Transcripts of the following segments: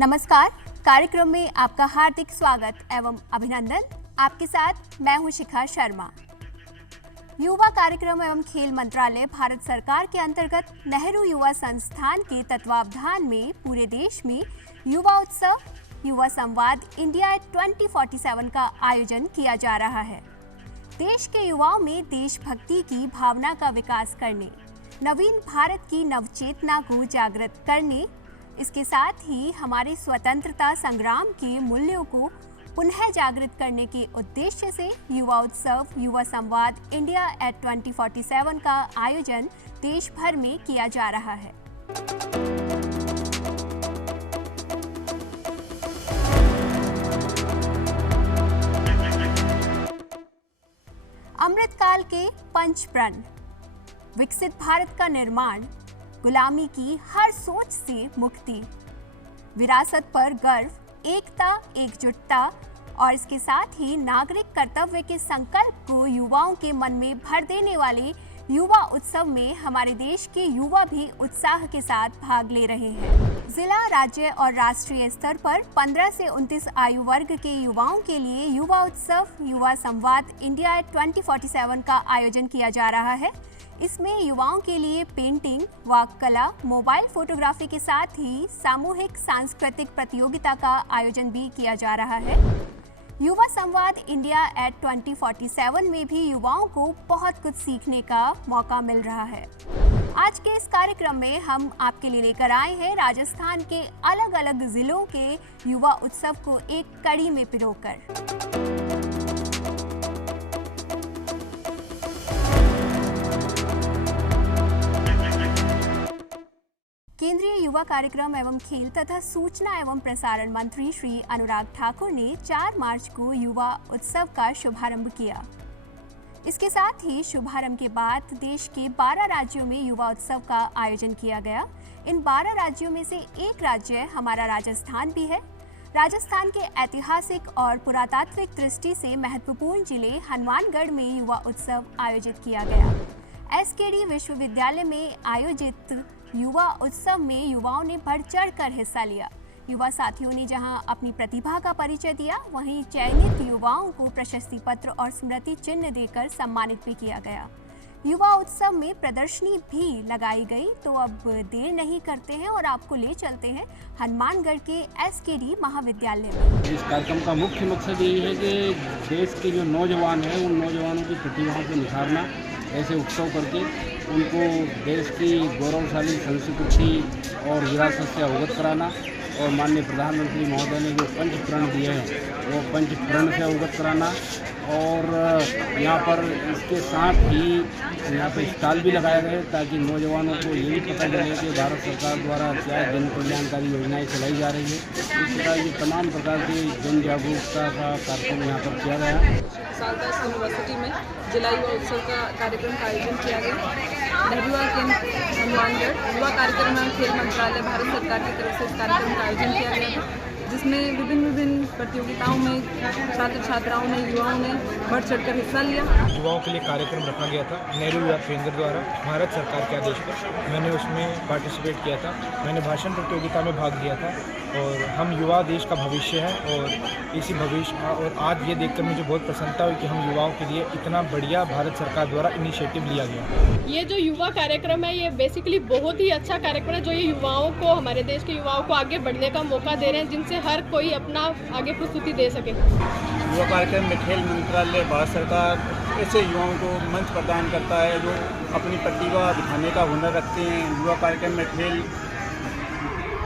नमस्कार। कार्यक्रम में आपका हार्दिक स्वागत एवं अभिनंदन। आपके साथ मैं हूं शिखा शर्मा। युवा कार्यक्रम एवं खेल मंत्रालय भारत सरकार के अंतर्गत नेहरू युवा संस्थान के तत्वावधान में पूरे देश में युवा उत्सव, युवा संवाद इंडिया 2047 का आयोजन किया जा रहा है। देश के युवाओं में देशभक्ति की भावना का विकास करने, नवीन भारत की नवचेतना को जागृत करने, इसके साथ ही हमारे स्वतंत्रता संग्राम के मूल्यों को पुनः जागृत करने के उद्देश्य से युवा उत्सव, युवा संवाद इंडिया 2047 का आयोजन देश भर में किया जा रहा है। अमृतकाल के पंच प्रण, विकसित भारत का निर्माण, गुलामी की हर सोच से मुक्ति, विरासत पर गर्व, एकता, एकजुटता और इसके साथ ही नागरिक कर्तव्य के संकल्प को युवाओं के मन में भर देने वाले युवा उत्सव में हमारे देश के युवा भी उत्साह के साथ भाग ले रहे हैं। जिला, राज्य और राष्ट्रीय स्तर पर 15 से 29 आयु वर्ग के युवाओं के लिए युवा उत्सव, युवा संवाद इंडिया 2047 का आयोजन किया जा रहा है। इसमें युवाओं के लिए पेंटिंग, वाक कला, मोबाइल फोटोग्राफी के साथ ही सामूहिक सांस्कृतिक प्रतियोगिता का आयोजन भी किया जा रहा है। युवा संवाद इंडिया 2047 में भी युवाओं को बहुत कुछ सीखने का मौका मिल रहा है। आज के इस कार्यक्रम में हम आपके लिए लेकर आए हैं राजस्थान के अलग अलग जिलों के युवा उत्सव को एक कड़ी में पिरोकर। केंद्रीय युवा कार्यक्रम एवं खेल तथा सूचना एवं प्रसारण मंत्री श्री अनुराग ठाकुर ने 4 मार्च को युवा उत्सव का शुभारंभ किया। इसके साथ ही शुभारंभ के बाद देश के 12 राज्यों में युवा उत्सव का आयोजन किया गया। इन 12 राज्यों में से एक राज्य हमारा राजस्थान भी है। राजस्थान के ऐतिहासिक और पुरातात्विक दृष्टि से महत्वपूर्ण जिले हनुमानगढ़ में युवा उत्सव आयोजित किया गया। एसकेडी विश्वविद्यालय में आयोजित युवा उत्सव में युवाओं ने बढ़ चढ़ कर हिस्सा लिया। युवा साथियों ने जहां अपनी प्रतिभा का परिचय दिया, वहीं चयनित युवाओं को प्रशस्ति पत्र और स्मृति चिन्ह देकर सम्मानित भी किया गया। युवा उत्सव में प्रदर्शनी भी लगाई गई। तो अब देर नहीं करते हैं और आपको ले चलते हैं हनुमानगढ़ के एसकेडी महाविद्यालय में। इस कार्यक्रम का मुख्य मकसद यही है कि देश के जो नौजवान हैं उन नौजवानों की प्रतिभाओं को निखारना, ऐसे उत्सव करके उनको देश की गौरवशाली संस्कृति और विरासत से अवगत कराना, और माननीय प्रधानमंत्री महोदय ने जो पंच प्रण दिए हैं वो पंच प्रण से अवगत कराना। और यहाँ पर इसके साथ ही यहाँ पर स्टॉल भी लगाए गए ताकि नौजवानों को ये भी पता चले कि भारत सरकार द्वारा क्या जन कल्याणकारी योजनाएं चलाई जा रही है। इस प्रकार की तमाम प्रकार की जन जागरूकता का कार्यक्रम यहाँ पर किया गया है। सालदास यूनिवर्सिटी में जिला युवा उत्सव का कार्यक्रम का आयोजन किया गया। नेहरू युवा केंद्र हनुमानगढ़ युवा कार्यक्रम एवं खेल मंत्रालय भारत सरकार की तरफ से इस कार्यक्रम का आयोजन किया गया था, जिसमें विभिन्न प्रतियोगिताओं में छात्र छात्राओं ने, युवाओं ने बढ़ चढ़कर हिस्सा लिया। युवाओं के लिए कार्यक्रम रखा गया था नेहरू युवा केंद्र द्वारा भारत सरकार के आदेश पर। मैंने उसमें पार्टिसिपेट किया था। मैंने भाषण प्रतियोगिता में भाग लिया था। और हम युवा देश का भविष्य है, और इसी भविष्य और आज ये देखकर मुझे बहुत प्रसन्नता हुई कि हम युवाओं के लिए इतना बढ़िया भारत सरकार द्वारा इनिशिएटिव लिया गया। ये जो युवा कार्यक्रम है ये बेसिकली बहुत ही अच्छा कार्यक्रम है, जो ये युवाओं को, हमारे देश के युवाओं को आगे बढ़ने का मौका दे रहे हैं, जिनसे हर कोई अपना आगे प्रस्तुति दे सके। युवा कार्यक्रम में खेल मंत्रालय भारत सरकार ऐसे युवाओं को मंच प्रदान करता है जो अपनी प्रतिभा दिखाने का हुनर रखते हैं। युवा कार्यक्रम में खेल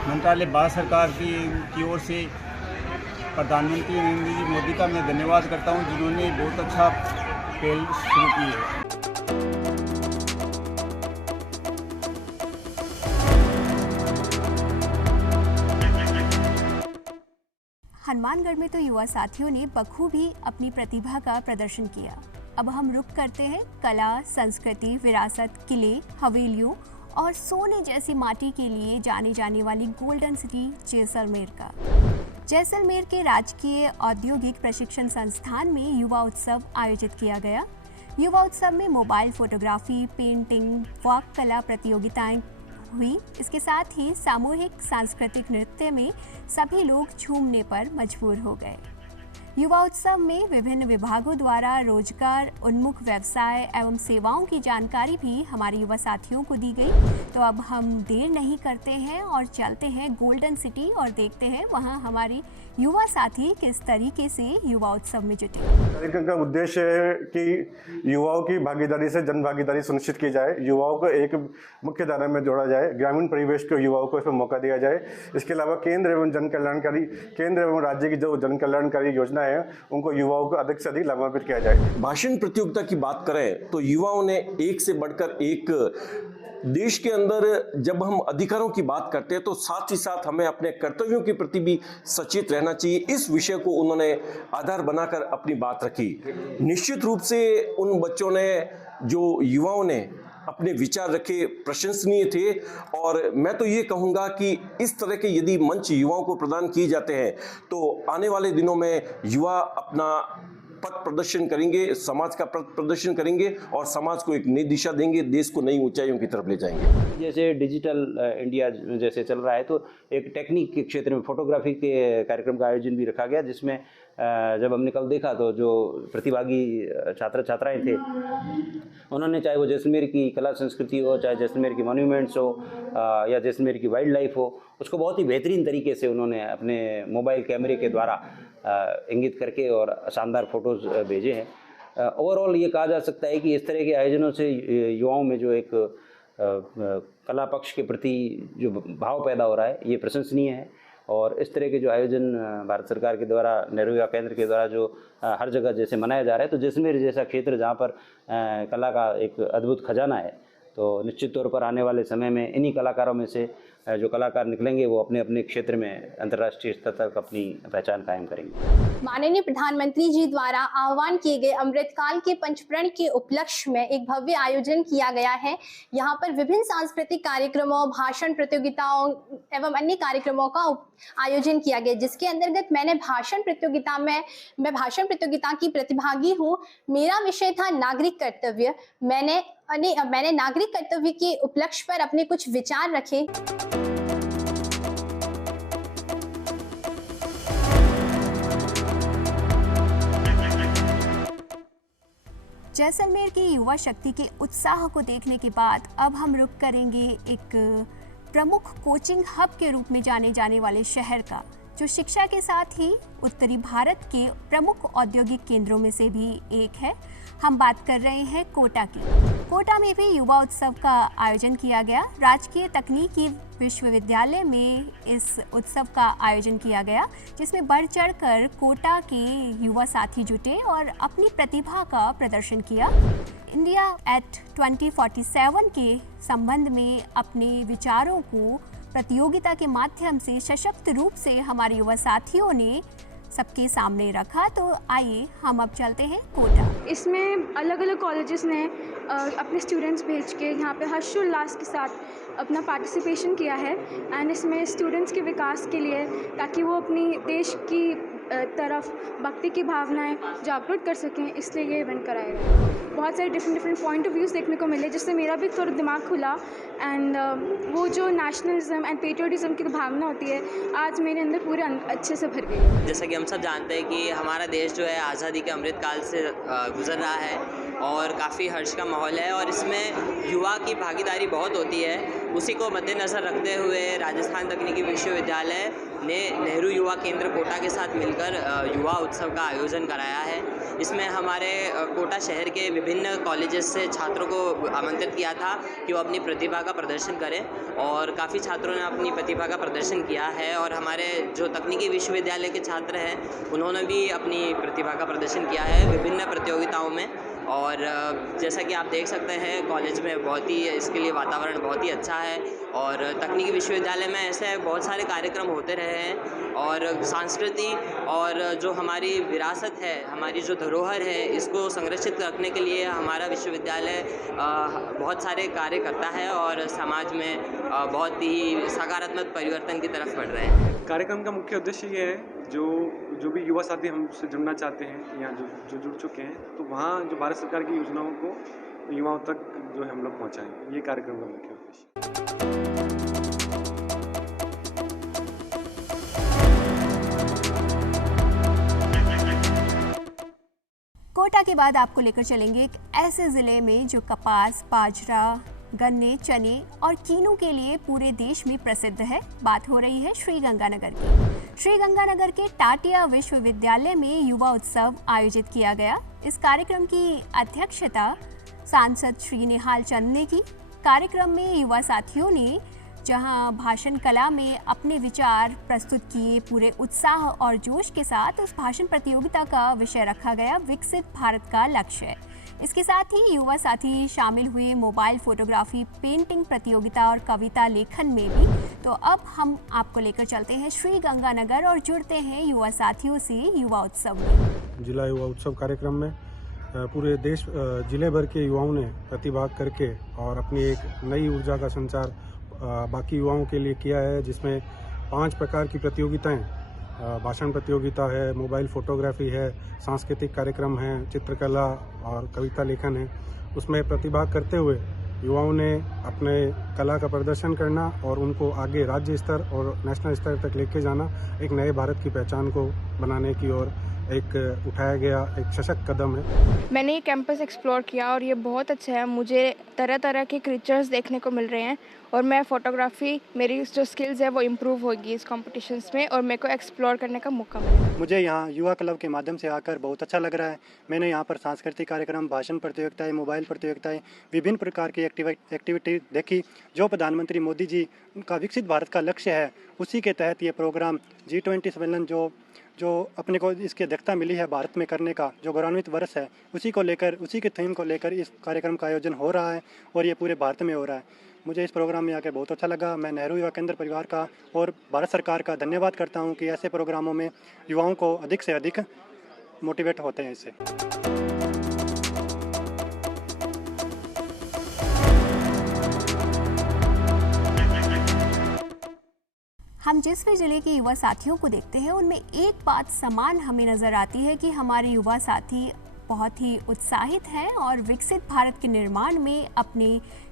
मंत्रालय भारत सरकार की ओर से प्रधानमंत्री नरेंद्र मोदी का मैं धन्यवाद करता हूं, जिन्होंने बहुत अच्छा पहल शुरू की है। हनुमानगढ़ में तो युवा साथियों ने बखूबी अपनी प्रतिभा का प्रदर्शन किया। अब हम रुक करते हैं कला, संस्कृति, विरासत, किले, हवेलियों और सोने जैसी माटी के लिए जाने जाने वाली गोल्डन सिटी जैसलमेर का। जैसलमेर के राजकीय औद्योगिक प्रशिक्षण संस्थान में युवा उत्सव आयोजित किया गया। युवा उत्सव में मोबाइल फोटोग्राफी, पेंटिंग, वाक कला प्रतियोगिताएं हुई। इसके साथ ही सामूहिक सांस्कृतिक नृत्य में सभी लोग झूमने पर मजबूर हो गए। युवा उत्सव में विभिन्न विभागों द्वारा रोजगार उन्मुख व्यवसाय एवं सेवाओं की जानकारी भी हमारे युवा साथियों को दी गई। तो अब हम देर नहीं करते हैं और चलते हैं गोल्डन सिटी और देखते हैं वहां हमारे युवा साथी किस तरीके से युवा उत्सव में जुटे। कार्यक्रम का उद्देश्य है कि युवाओं की भागीदारी से जन भागीदारी सुनिश्चित की जाए, युवाओं को एक मुख्य धारा में जोड़ा जाए, ग्रामीण परिवेश के युवाओं को इसमें मौका दिया जाए। इसके अलावा केंद्र एवं राज्य की जो जन कल्याणकारी योजना है उनको युवाओं को अधिक से अधिक लाभान्वित किया जाए। भाषण प्रतियोगिता की बात करें तो युवाओं ने एक से बढ़कर एक, देश के अंदर जब हम अधिकारों की बात करते हैं तो साथ ही साथ हमें अपने कर्तव्यों के प्रति भी सचेत रहना चाहिए। इस विषय को उन्होंने आधार बनाकर अपनी बात रखी। निश्चित रूप से उन बच्चों ने, जो युवाओं ने अपने विचार रखे, प्रशंसनीय थे। और मैं तो ये कहूँगा कि इस तरह के यदि मंच युवाओं को प्रदान किए जाते हैं तो आने वाले दिनों में युवा अपना पथ प्रदर्शन करेंगे, समाज का पथ प्रदर्शन करेंगे और समाज को एक नई दिशा देंगे, देश को नई ऊंचाइयों की तरफ ले जाएंगे। जैसे डिजिटल इंडिया जैसे चल रहा है तो एक टेक्निक के क्षेत्र में फोटोग्राफी के कार्यक्रम का आयोजन भी रखा गया, जिसमें जब हमने कल देखा तो जो प्रतिभागी छात्र छात्राएं थे उन्होंने, चाहे वो जैसलमेर की कला संस्कृति हो, चाहे जैसलमेर की मॉन्यूमेंट्स हो या जैसलमेर की वाइल्ड लाइफ हो, उसको बहुत ही बेहतरीन तरीके से उन्होंने अपने मोबाइल कैमरे के द्वारा इंगित करके और शानदार फोटोज़ भेजे हैं। ओवरऑल ये कहा जा सकता है कि इस तरह के आयोजनों से युवाओं में जो एक कला पक्ष के प्रति जो भाव पैदा हो रहा है ये प्रशंसनीय है। और इस तरह के जो आयोजन भारत सरकार के द्वारा, नेहरू युवा केंद्र के द्वारा जो हर जगह जैसे मनाया जा रहा है, तो जैसलमेर जैसा क्षेत्र जहाँ पर कला का एक अद्भुत खजाना है, तो निश्चित तौर पर आने वाले समय में इन्हीं कलाकारों में से जो कलाकार निकलेंगे वो अपने अपने क्षेत्र में अंतर्राष्ट्रीय स्तर तक अपनी पहचान कायम करेंगे। माननीय प्रधानमंत्री जी द्वारा आह्वान किए गए अमृतकाल के पंचप्रण के उपलक्ष्य में एक भव्य आयोजन किया गया है। यहाँ पर विभिन्न सांस्कृतिक कार्यक्रमों, भाषण प्रतियोगिताओं एवं अन्य कार्यक्रमों का आयोजन किया गया, जिसके अंतर्गत मैं भाषण प्रतियोगिता की प्रतिभागी हूँ। मेरा विषय था नागरिक कर्तव्य। मैंने नागरिक कर्तव्य के उपलक्ष्य पर अपने कुछ विचार रखे। जैसलमेर की युवा शक्ति के उत्साह को देखने के बाद अब हम रुख करेंगे एक प्रमुख कोचिंग हब के रूप में जाने जाने वाले शहर का, जो शिक्षा के साथ ही उत्तरी भारत के प्रमुख औद्योगिक केंद्रों में से भी एक है। हम बात कर रहे हैं कोटा की। कोटा में भी युवा उत्सव का आयोजन किया गया। राजकीय तकनीकी विश्वविद्यालय में इस उत्सव का आयोजन किया गया, जिसमें बढ़ चढ़कर कोटा के युवा साथी जुटे और अपनी प्रतिभा का प्रदर्शन किया। इंडिया एट 2047 के संबंध में अपने विचारों को प्रतियोगिता के माध्यम से सशक्त रूप से हमारे युवा साथियों ने सबके सामने रखा। तो आइए हम अब चलते हैं कोटा। इसमें अलग अलग कॉलेजेस ने अपने स्टूडेंट्स भेज के यहाँ पे हर्षोल्लास के साथ अपना पार्टिसिपेशन किया है। एंड इसमें स्टूडेंट्स के विकास के लिए, ताकि वो अपनी देश की तरफ भक्ति की भावनाएं जागृत कर सकें, इसलिए ये इवेंट कराया गया। बहुत सारे डिफरेंट पॉइंट ऑफ व्यूज़ देखने को मिले, जिससे मेरा भी थोड़ा दिमाग खुला। एंड वो जो नेशनलिज्म एंड पेट्रियटिज्म की भावना होती है, आज मेरे अंदर पूरे अच्छे से भर गई। जैसा कि हम सब जानते हैं कि हमारा देश जो है आज़ादी के अमृत काल से गुजर रहा है और काफ़ी हर्ष का माहौल है, और इसमें युवा की भागीदारी बहुत होती है। उसी को मद्देनज़र रखते हुए राजस्थान तकनीकी विश्वविद्यालय ने नेहरू युवा केंद्र कोटा के साथ मिलकर युवा उत्सव का आयोजन कराया है। इसमें हमारे कोटा शहर के विभिन्न कॉलेजेस से छात्रों को आमंत्रित किया था कि वो अपनी प्रतिभा का प्रदर्शन करें, और काफ़ी छात्रों ने अपनी प्रतिभा का प्रदर्शन किया है। और हमारे जो तकनीकी विश्वविद्यालय के छात्र हैं उन्होंने भी अपनी प्रतिभा का प्रदर्शन किया है विभिन्न प्रतियोगिताओं में। और जैसा कि आप देख सकते हैं कॉलेज में बहुत ही इसके लिए वातावरण बहुत ही अच्छा है, और तकनीकी विश्वविद्यालय में ऐसे बहुत सारे कार्यक्रम होते रहे हैं। और संस्कृति और जो हमारी विरासत है, हमारी जो धरोहर है, इसको संरक्षित रखने के लिए हमारा विश्वविद्यालय बहुत सारे कार्य करता है और समाज में बहुत ही सकारात्मक परिवर्तन की तरफ बढ़ रहे हैं। कार्यक्रम का मुख्य उद्देश्य ये है, जो भी युवा साथी हमसे जुड़ना चाहते हैं या जो जुड़ चुके हैं, तो वहाँ जो भारत सरकार की योजनाओं को युवाओं तक जो है हम लोग पहुँचाएँ, ये कार्यक्रम का मुख्य उद्देश्य। कोटा के बाद आपको लेकर चलेंगे एक ऐसे ज़िले में जो कपास, बाजरा, गन्ने, चने और कीनू के लिए पूरे देश में प्रसिद्ध है। बात हो रही है श्रीगंगानगर की। श्रीगंगानगर के टाटिया विश्वविद्यालय में युवा उत्सव आयोजित किया गया। इस कार्यक्रम की अध्यक्षता सांसद श्री निहाल चंद ने की। कार्यक्रम में युवा साथियों ने जहां भाषण कला में अपने विचार प्रस्तुत किए, पूरे उत्साह और जोश के साथ उस भाषण प्रतियोगिता का विषय रखा गया विकसित भारत का लक्ष्य। इसके साथ ही युवा साथी शामिल हुए मोबाइल फोटोग्राफी, पेंटिंग प्रतियोगिता और कविता लेखन में भी। तो अब हम आपको लेकर चलते हैं श्रीगंगानगर और जुड़ते हैं युवा साथियों से युवा उत्सव में। जिला युवा उत्सव कार्यक्रम में पूरे देश जिले भर के युवाओं ने प्रतिभाग करके और अपनी एक नई ऊर्जा का संचार बाकी युवाओं के लिए किया है, जिसमें 5 प्रकार की प्रतियोगिताएं, भाषण प्रतियोगिता है, मोबाइल फोटोग्राफी है, सांस्कृतिक कार्यक्रम है, चित्रकला और कविता लेखन है। उसमें प्रतिभाग करते हुए युवाओं ने अपने कला का प्रदर्शन करना और उनको आगे राज्य स्तर और नेशनल स्तर तक लेके जाना एक नए भारत की पहचान को बनाने की ओर एक उठाया गया एक सशक्त कदम है। मैंने ये कैंपस एक्सप्लोर किया और ये बहुत अच्छा है। मुझे तरह तरह के क्रीचर्स देखने को मिल रहे हैं और मैं फोटोग्राफी, मेरी जो स्किल्स है वो इम्प्रूव होगी इस कॉम्पिटिशन्स में और मेरे को एक्सप्लोर करने का मौका मिला। मुझे यहाँ युवा क्लब के माध्यम से आकर बहुत अच्छा लग रहा है। मैंने यहाँ पर सांस्कृतिक कार्यक्रम, भाषण प्रतियोगिताएं, मोबाइल प्रतियोगिताएं, विभिन्न प्रकार की एक्टिविटी देखी। जो प्रधानमंत्री मोदी जी का विकसित भारत का लक्ष्य है, उसी के तहत ये प्रोग्राम G20 सम्मेलन जो अपने को इसकी अध्यक्षता मिली है भारत में करने का, जो गौरवान्वित वर्ष है, उसी के थीम को लेकर इस कार्यक्रम का आयोजन हो रहा है और ये पूरे भारत में हो रहा है। मुझे इस प्रोग्राम में आकर बहुत अच्छा लगा। मैं नेहरू युवा केंद्र परिवार का और भारत सरकार का धन्यवाद करता हूँ कि ऐसे प्रोग्रामों में युवाओं को अधिक से अधिक मोटिवेट होते हैं इससे। हम जिस भी जिले के युवा साथियों को देखते हैं उनमें एक बात समान हमें नज़र आती है कि हमारे युवा साथी बहुत ही उत्साहित हैं और विकसित भारत के निर्माण में अपने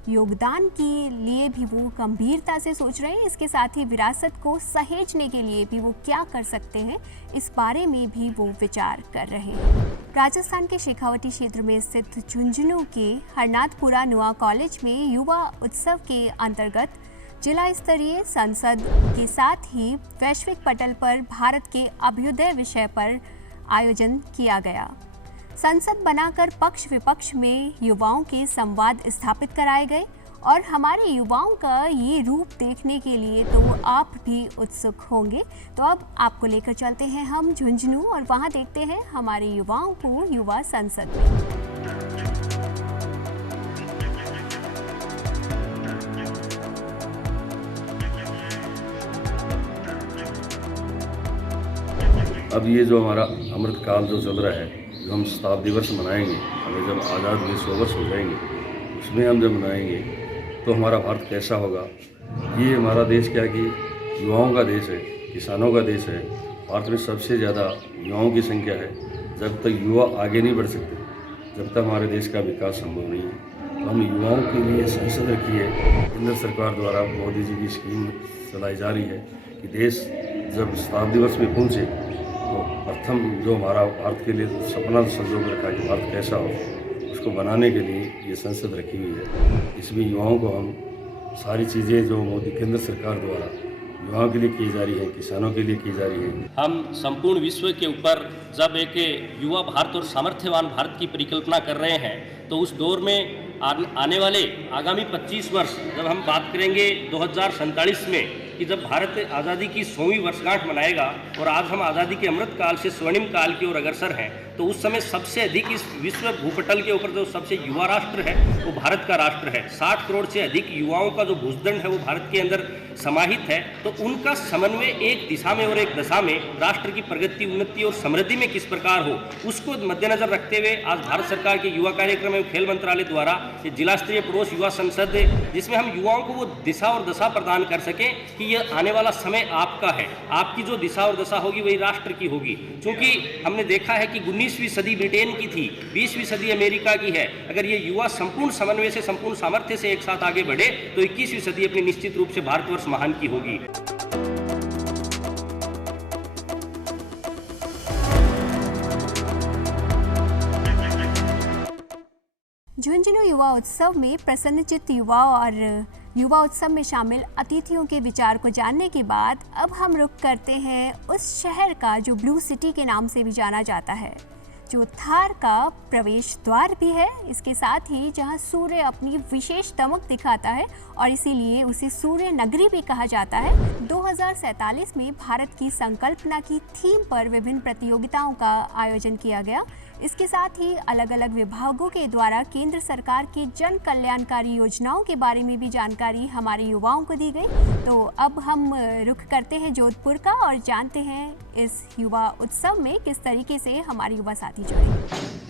योगदान के लिए भी वो गंभीरता से सोच रहे हैं। इसके साथ ही विरासत को सहेजने के लिए भी वो क्या कर सकते हैं, इस बारे में भी वो विचार कर रहे हैं। राजस्थान के शेखावटी क्षेत्र में स्थित झुंझुनू के हरनाथपुरा नुआ कॉलेज में युवा उत्सव के अंतर्गत जिला स्तरीय संसद के साथ ही वैश्विक पटल पर भारत के अभ्युदय विषय पर आयोजन किया गया। संसद बनाकर पक्ष विपक्ष में युवाओं के संवाद स्थापित कराए गए और हमारे युवाओं का ये रूप देखने के लिए तो आप भी उत्सुक होंगे। तो अब आपको लेकर चलते हैं हम झुंझुनू और वहाँ देखते हैं हमारे युवाओं को युवा संसद में। अब ये जो हमारा अमृतकाल जो चल रहा है, जो हम शताब्दी वर्ष मनाएंगे, हमें जब आज़ाद हुए 100 वर्ष हो जाएंगे, उसमें हम जब मनाएंगे तो हमारा भारत कैसा होगा। ये हमारा देश क्या कि युवाओं का देश है, किसानों का देश है। भारत में सबसे ज़्यादा युवाओं की संख्या है। जब तक युवा आगे नहीं बढ़ सकते, जब तक हमारे देश का विकास संभव नहीं है। तो हम युवाओं के लिए संसद रखी है, केंद्र सरकार द्वारा मोदी जी की स्कीम चलाई जा रही है कि देश जब शताब्दी वर्ष में पहुँचे तो प्रथम जो हमारा भारत के लिए सपना संजो कर रखा कि भारत कैसा हो, उसको बनाने के लिए ये संसद रखी हुई है। इसमें युवाओं को हम सारी चीज़ें जो मोदी केंद्र सरकार द्वारा युवाओं के लिए की जा रही है, किसानों के लिए की जा रही है। हम संपूर्ण विश्व के ऊपर जब एक युवा भारत और सामर्थ्यवान भारत की परिकल्पना कर रहे हैं, तो उस दौर में आने वाले आगामी 25 वर्ष जब हम बात करेंगे 2047 में कि जब भारत आज़ादी की 100वीं वर्षगांठ मनाएगा और आज हम आज़ादी के अमृत काल से स्वर्णिम काल की ओर अग्रसर हैं, तो उस समय सबसे अधिक इस विश्व भूपटल के ऊपर जो सबसे युवा राष्ट्र है वो भारत का राष्ट्र है। 60 करोड़ से अधिक युवाओं का जो भूसदंड है वो भारत के अंदर समाहित है। तो उनका समन्वय एक दिशा में और एक दशा में राष्ट्र की प्रगति, उन्नति और समृद्धि में किस प्रकार हो, उसको मद्देनजर रखते हुए आज भारत सरकार के युवा कार्यक्रम एवं खेल मंत्रालय द्वारा ये जिला स्तरीय पड़ोस युवा संसद, जिसमें हम युवाओं को वो दिशा और दशा प्रदान कर सकें कि ये आने वाला समय आपका है, आपकी जो दिशा और दशा होगी वही राष्ट्र की होगी। क्योंकि हमने देखा है कि 19वीं सदी ब्रिटेन की थी, 20वीं सदी अमेरिका की है। अगर ये युवा संपूर्ण समन्वय से, संपूर्ण सामर्थ्य से एक साथ आगे बढ़े तो 21वीं सदी अपनी निश्चित रूप से भारतवर्ष महान की होगी। झुंझुनू युवा उत्सव में प्रसन्नचित्त युवा और युवा उत्सव में शामिल अतिथियों के विचार को जानने के बाद अब हम रुख करते हैं उस शहर का जो ब्लू सिटी के नाम से भी जाना जाता है, जो थार का प्रवेश द्वार भी है, इसके साथ ही जहां सूर्य अपनी विशेष दमक दिखाता है और इसीलिए उसे सूर्य नगरी भी कहा जाता है। 2047 में भारत की संकल्पना की थीम पर विभिन्न प्रतियोगिताओं का आयोजन किया गया। इसके साथ ही अलग अलग विभागों के द्वारा केंद्र सरकार की जन कल्याणकारी योजनाओं के बारे में भी जानकारी हमारे युवाओं को दी गई। तो अब हम रुख करते हैं जोधपुर का और जानते हैं इस युवा उत्सव में किस तरीके से हमारे युवा साथी जुड़े।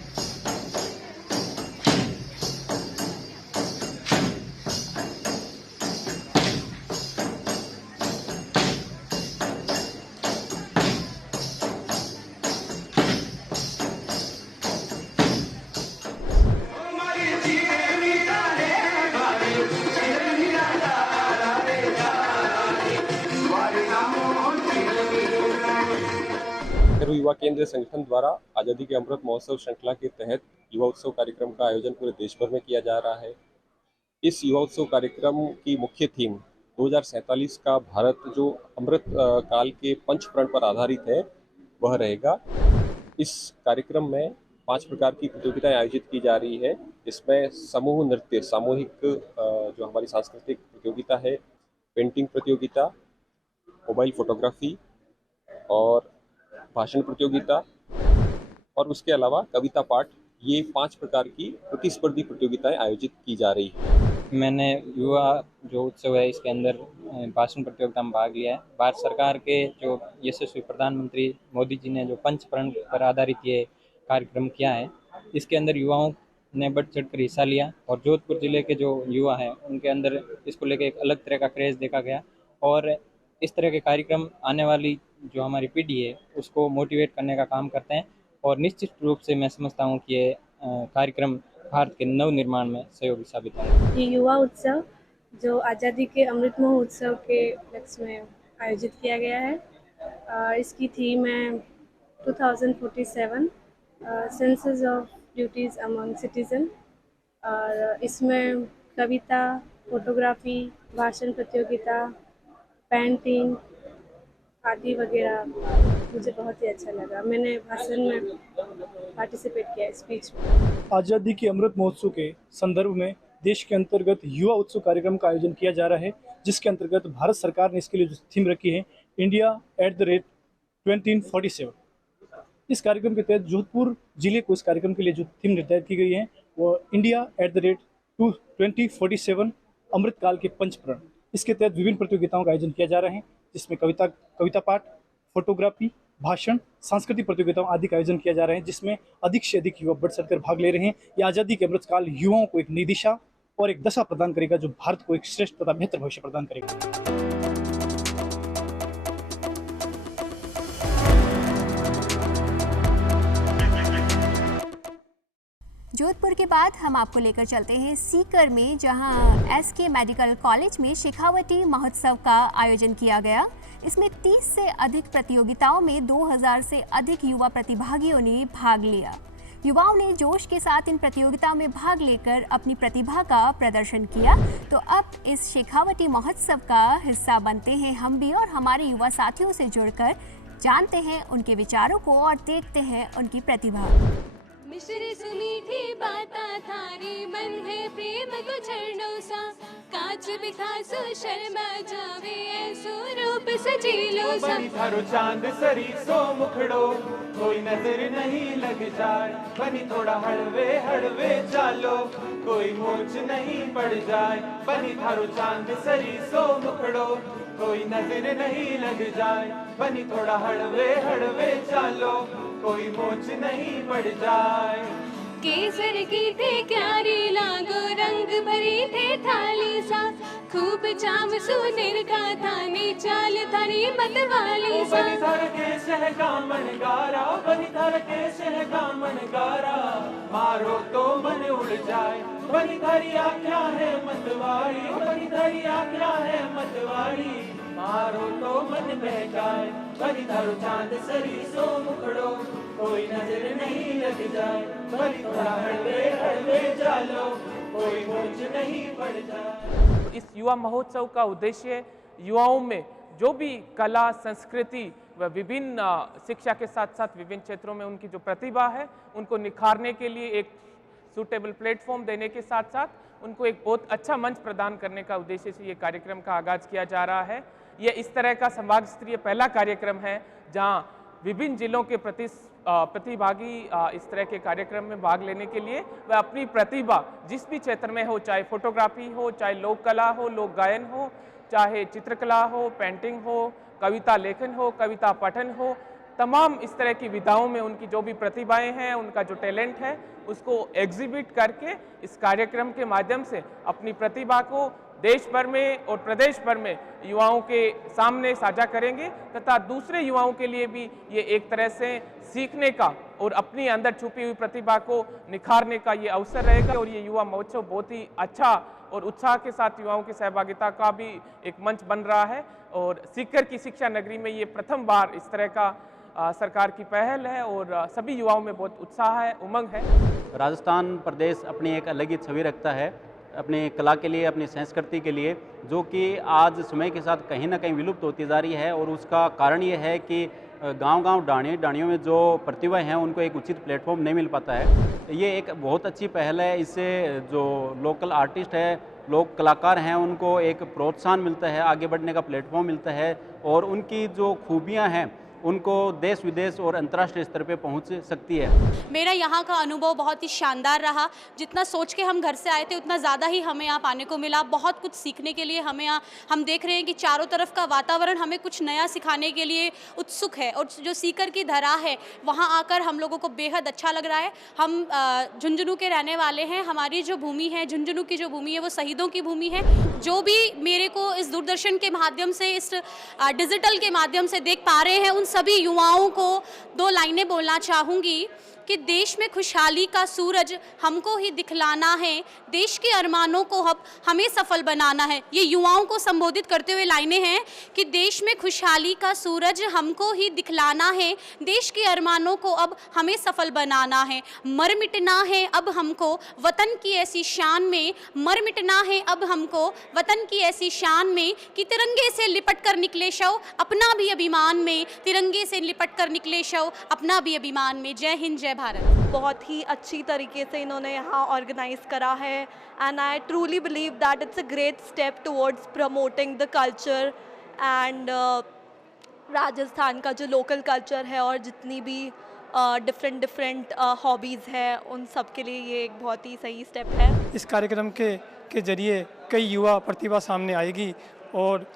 युवा केंद्र संगठन द्वारा आज़ादी के अमृत महोत्सव श्रृंखला के तहत युवा उत्सव कार्यक्रम का आयोजन पूरे देश भर में किया जा रहा है। इस युवा उत्सव कार्यक्रम की मुख्य थीम 2047 का भारत जो अमृत काल के पंचप्रण पर आधारित है वह रहेगा। इस कार्यक्रम में 5 प्रकार की प्रतियोगिताएं आयोजित की जा रही है। इसमें समूह नृत्य, सामूहिक जो हमारी सांस्कृतिक प्रतियोगिता है, पेंटिंग प्रतियोगिता, मोबाइल फोटोग्राफी और भाषण प्रतियोगिता और उसके अलावा कविता पाठ, ये 5 प्रकार की प्रतिस्पर्धी प्रतियोगिताएं आयोजित की जा रही है। मैंने युवा जो उत्सव है इसके अंदर भाषण प्रतियोगिता में भाग लिया है। भारत सरकार के जो यशस्वी प्रधानमंत्री मोदी जी ने जो पंचप्रण पर आधारित ये कार्यक्रम किया है, इसके अंदर युवाओं ने बढ़ चढ़ कर हिस्सा लिया और जोधपुर ज़िले के जो युवा हैं उनके अंदर इसको लेकर एक अलग तरह का क्रेज़ देखा गया। और इस तरह के कार्यक्रम आने वाली जो हमारी पीढ़ी है उसको मोटिवेट करने का काम करते हैं और निश्चित रूप से मैं समझता हूँ कि ये कार्यक्रम भारत के नव निर्माण में सहयोगी साबित होगा। ये युवा उत्सव जो आज़ादी के अमृत महोत्सव के लक्ष्य में आयोजित किया गया है, इसकी थीम है 2047 senses of duties among citizen. और इसमें कविता, फोटोग्राफी, भाषण प्रतियोगिता, पेंटिंग आदि वगैरह मुझे बहुत ही अच्छा लगा। मैंने भाषण में पार्टिसिपेट किया, स्पीच में। आज़ादी के अमृत महोत्सव के संदर्भ में देश के अंतर्गत युवा उत्सव कार्यक्रम का आयोजन किया जा रहा है, जिसके अंतर्गत भारत सरकार ने इसके लिए जो थीम रखी है इंडिया @ 2047। इस कार्यक्रम के तहत जोधपुर जिले को इस कार्यक्रम के लिए जो थीम निर्धारित की गई है वो इंडिया @ 2047 अमृतकाल के पंचप्रण। इसके तहत विभिन्न प्रतियोगिताओं का आयोजन किया जा रहा है, जिसमें कविता पाठ, फोटोग्राफी, भाषण, सांस्कृतिक प्रतियोगिताओं आदि का आयोजन किया जा रहा है, जिसमें अधिक से अधिक युवा बढ़ चढ़कर भाग ले रहे हैं। ये आज़ादी के अमृतकाल युवाओं को एक नई दिशा और एक दशा प्रदान करेगा जो भारत को एक श्रेष्ठ तथा बेहतर भविष्य प्रदान करेगा। जोधपुर के बाद हम आपको लेकर चलते हैं सीकर में, जहां एसके मेडिकल कॉलेज में शेखावटी महोत्सव का आयोजन किया गया। इसमें 30 से अधिक प्रतियोगिताओं में 2000 से अधिक युवा प्रतिभागियों ने भाग लिया। युवाओं ने जोश के साथ इन प्रतियोगिताओं में भाग लेकर अपनी प्रतिभा का प्रदर्शन किया। तो अब इस शेखावटी महोत्सव का हिस्सा बनते हैं हम भी और हमारे युवा साथियों से जुड़कर जानते हैं उनके विचारों को और देखते हैं उनकी प्रतिभा। मिश्री सुमीठी बाता थारी मन है प्रेम को चरणों सा, कांच बिखासो शर्मा जावे ऐसो रूप सजीलो सा। बनी थारो चांद सरी सो मुखड़ो, कोई नजर नहीं लग जाए। बनी थोड़ा हड़वे हड़वे चालो, कोई मोच नहीं पड़ जाए। बनी थारो चांद सरी सो मुखड़ो, कोई नजर नहीं लग जाए। बनी थोड़ा हड़वे हड़वे चालो, कोई मोच नहीं पड़ जाए। केसर की थे क्यारी लागो, रंग भरी थे थाली सा खूब चाम सुनेर का थानी चाल थारी मतवाली सा बनी धर के शह का मनगारा बनी धर के शह का मनगारा मारो तो मन उड़ जाए बनी धरी आख्या है मतवाड़ी बनी धरी आख्या है मतवाड़ी मारो तो मन बहकाए बनी धरो चांद सरी सो मुखड़ो कोई नजर नहीं लग जाए बनी थोड़ा हड़वे हड़वे चालो कोई मूंछ नहीं पड़ जाए। इस युवा महोत्सव का उद्देश्य युवाओं में जो भी कला संस्कृति व विभिन्न शिक्षा के साथ साथ विभिन्न क्षेत्रों में उनकी जो प्रतिभा है उनको निखारने के लिए एक सूटेबल प्लेटफॉर्म देने के साथ साथ उनको एक बहुत अच्छा मंच प्रदान करने का उद्देश्य से ये कार्यक्रम का आगाज किया जा रहा है। ये इस तरह का संभाग स्तरीय पहला कार्यक्रम है जहां विभिन्न जिलों के प्रतिभागी इस तरह के कार्यक्रम में भाग लेने के लिए वह अपनी प्रतिभा जिस भी क्षेत्र में हो, चाहे फोटोग्राफी हो, चाहे लोक कला हो, लोक गायन हो, चाहे चित्रकला हो, पेंटिंग हो, कविता लेखन हो, कविता पठन हो, तमाम इस तरह की विधाओं में उनकी जो भी प्रतिभाएं हैं, उनका जो टैलेंट है उसको एग्जिबिट करके इस कार्यक्रम के माध्यम से अपनी प्रतिभा को देश भर में और प्रदेश भर में युवाओं के सामने साझा करेंगे तथा दूसरे युवाओं के लिए भी ये एक तरह से सीखने का और अपनी अंदर छुपी हुई प्रतिभा को निखारने का ये अवसर रहेगा। और ये युवा महोत्सव बहुत ही अच्छा और उत्साह के साथ युवाओं की सहभागिता का भी एक मंच बन रहा है और सीकर की शिक्षा नगरी में ये प्रथम बार इस तरह का सरकार की पहल है और सभी युवाओं में बहुत उत्साह है, उमंग है। राजस्थान प्रदेश अपनी एक अलग ही छवि रखता है अपनी कला के लिए, अपनी संस्कृति के लिए, जो कि आज समय के साथ कहीं ना कहीं विलुप्त होती जा रही है। और उसका कारण ये है कि गांव-गांव डाणियों में जो प्रतिभाएं हैं उनको एक उचित प्लेटफॉर्म नहीं मिल पाता है। ये एक बहुत अच्छी पहल है। इससे जो लोकल आर्टिस्ट है, लोक कलाकार हैं, उनको एक प्रोत्साहन मिलता है, आगे बढ़ने का प्लेटफॉर्म मिलता है और उनकी जो खूबियाँ हैं उनको देश विदेश और अंतर्राष्ट्रीय स्तर पे पहुंच सकती है। मेरा यहाँ का अनुभव बहुत ही शानदार रहा। जितना सोच के हम घर से आए थे उतना ज़्यादा ही हमें यहाँ पाने को मिला। बहुत कुछ सीखने के लिए हमें यहाँ हम देख रहे हैं कि चारों तरफ का वातावरण हमें कुछ नया सिखाने के लिए उत्सुक है और जो सीकर की धरा है वहाँ आकर हम लोगों को बेहद अच्छा लग रहा है। हम झुंझुनू के रहने वाले हैं। हमारी जो भूमि है, झुंझुनू की जो भूमि है वो शहीदों की भूमि है। जो भी मेरे को इस दूरदर्शन के माध्यम से, इस डिजिटल के माध्यम से देख पा रहे हैं, उन सभी युवाओं को दो लाइनें बोलना चाहूँगी कि देश में खुशहाली का सूरज हमको ही दिखलाना है, देश के अरमानों को हमें सफल बनाना है। ये युवाओं को संबोधित करते हुए लाइनें हैं कि देश में खुशहाली का सूरज हमको ही दिखलाना है, देश के अरमानों को अब हमें सफल बनाना है। मर मिटना है अब हमको वतन की ऐसी शान में, मर मिटना है अब हमको वतन की ऐसी शान में कि तिरंगे से लिपट कर निकले शव अपना भी अभिमान में, तिरंगे से लिपट कर निकले शव अपना भी अभिमान में। जय हिंद, जय भारत। बहुत ही अच्छी तरीके से इन्होंने यहाँ ऑर्गेनाइज करा है and I truly believe that it's a great step towards promoting the culture and Rajasthan का जो लोकल कल्चर है और जितनी भी डिफरेंट हॉबीज़ हैं उन सब के लिए ये एक बहुत ही सही स्टेप है। इस कार्यक्रम के जरिए कई युवा प्रतिभा सामने आएगी और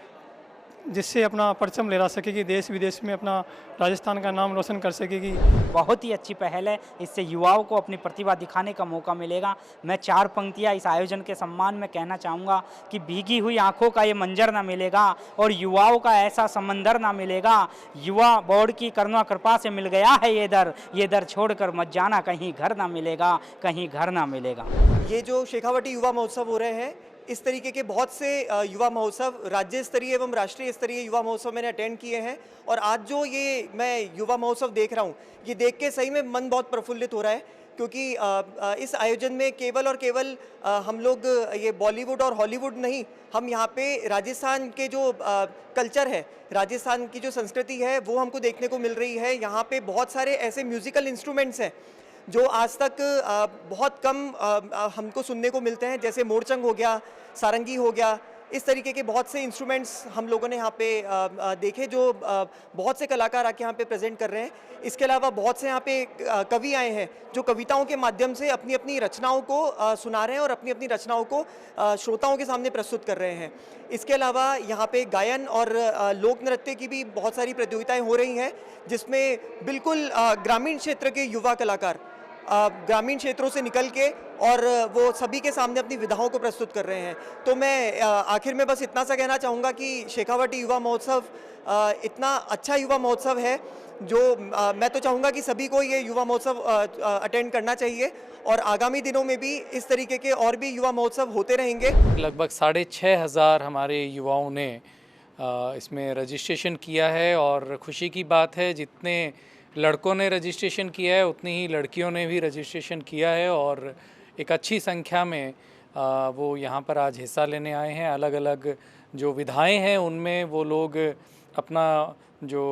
जिससे अपना परचम लहरा सकेगी, देश विदेश में अपना राजस्थान का नाम रोशन कर सकेगी। बहुत ही अच्छी पहल है। इससे युवाओं को अपनी प्रतिभा दिखाने का मौका मिलेगा। मैं 4 पंक्तियां इस आयोजन के सम्मान में कहना चाहूँगा कि भीगी हुई आंखों का ये मंजर ना मिलेगा और युवाओं का ऐसा समंदर ना मिलेगा। युवा बोर्ड की करुणा कृपा से मिल गया है ये दर छोड़कर मत जाना, कहीं घर ना मिलेगा, कहीं घर ना मिलेगा। ये जो शेखावटी युवा महोत्सव हो रहे हैं, इस तरीके के बहुत से युवा महोत्सव, राज्य स्तरीय एवं राष्ट्रीय स्तरीय युवा महोत्सव मैंने अटेंड किए हैं और आज जो ये मैं युवा महोत्सव देख रहा हूँ, ये देख के सही में मन बहुत प्रफुल्लित हो रहा है क्योंकि इस आयोजन में केवल और केवल हम लोग ये बॉलीवुड और हॉलीवुड नहीं, हम यहाँ पे राजस्थान के जो कल्चर है, राजस्थान की जो संस्कृति है वो हमको देखने को मिल रही है। यहाँ पे बहुत सारे ऐसे म्यूज़िकल इंस्ट्रूमेंट्स हैं जो आज तक बहुत कम हमको सुनने को मिलते हैं, जैसे मोरचंग हो गया, सारंगी हो गया। इस तरीके के बहुत से इंस्ट्रूमेंट्स हम लोगों ने यहाँ पे देखे जो बहुत से कलाकार आके यहाँ पे प्रेजेंट कर रहे हैं। इसके अलावा बहुत से यहाँ पे कवि आए हैं जो कविताओं के माध्यम से अपनी अपनी रचनाओं को सुना रहे हैं और अपनी अपनी रचनाओं को श्रोताओं के सामने प्रस्तुत कर रहे हैं। इसके अलावा यहाँ पे गायन और लोक नृत्य की भी बहुत सारी प्रतियोगिताएँ हो रही हैं जिसमें बिल्कुल ग्रामीण क्षेत्र के युवा कलाकार ग्रामीण क्षेत्रों से निकल के और वो सभी के सामने अपनी विधाओं को प्रस्तुत कर रहे हैं। तो मैं आखिर में बस इतना सा कहना चाहूँगा कि शेखावाटी युवा महोत्सव इतना अच्छा युवा महोत्सव है जो मैं तो चाहूँगा कि सभी को ये युवा महोत्सव अटेंड करना चाहिए और आगामी दिनों में भी इस तरीके के और भी युवा महोत्सव होते रहेंगे। लगभग 6,500 हमारे युवाओं ने इसमें रजिस्ट्रेशन किया है और खुशी की बात है जितने लड़कों ने रजिस्ट्रेशन किया है उतनी ही लड़कियों ने भी रजिस्ट्रेशन किया है और एक अच्छी संख्या में वो यहाँ पर आज हिस्सा लेने आए हैं। अलग अलग जो विधाएं हैं उनमें वो लोग अपना जो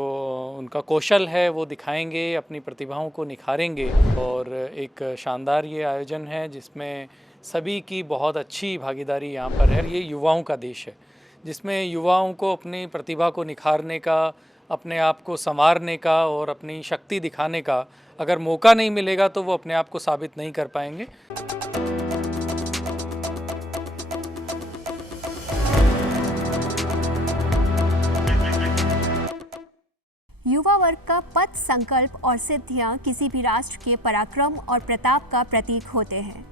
उनका कौशल है वो दिखाएंगे, अपनी प्रतिभाओं को निखारेंगे और एक शानदार ये आयोजन है जिसमें सभी की बहुत अच्छी भागीदारी यहाँ पर है। ये युवाओं का देश है जिसमें युवाओं को अपनी प्रतिभा को निखारने का, अपने आप को संवारने का और अपनी शक्ति दिखाने का अगर मौका नहीं मिलेगा तो वो अपने आप को साबित नहीं कर पाएंगे। युवा वर्ग का पथ, संकल्प और सिद्धियां किसी भी राष्ट्र के पराक्रम और प्रताप का प्रतीक होते हैं।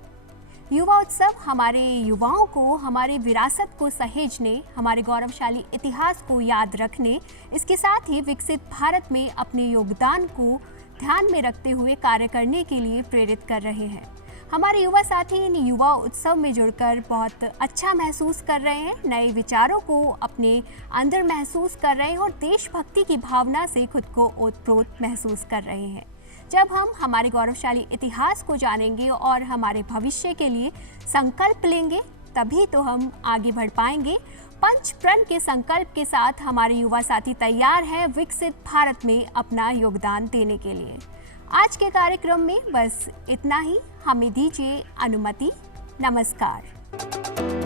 युवा उत्सव हमारे युवाओं को हमारे विरासत को सहेजने, हमारे गौरवशाली इतिहास को याद रखने, इसके साथ ही विकसित भारत में अपने योगदान को ध्यान में रखते हुए कार्य करने के लिए प्रेरित कर रहे हैं। हमारे युवा साथी इन युवा उत्सव में जुड़कर बहुत अच्छा महसूस कर रहे हैं, नए विचारों को अपने अंदर महसूस कर रहे हैं और देशभक्ति की भावना से खुद को ओतप्रोत महसूस कर रहे हैं। जब हम हमारे गौरवशाली इतिहास को जानेंगे और हमारे भविष्य के लिए संकल्प लेंगे तभी तो हम आगे बढ़ पाएंगे। पंच प्रण के संकल्प के साथ हमारे युवा साथी तैयार हैं विकसित भारत में अपना योगदान देने के लिए। आज के कार्यक्रम में बस इतना ही। हमें दीजिए अनुमति। नमस्कार।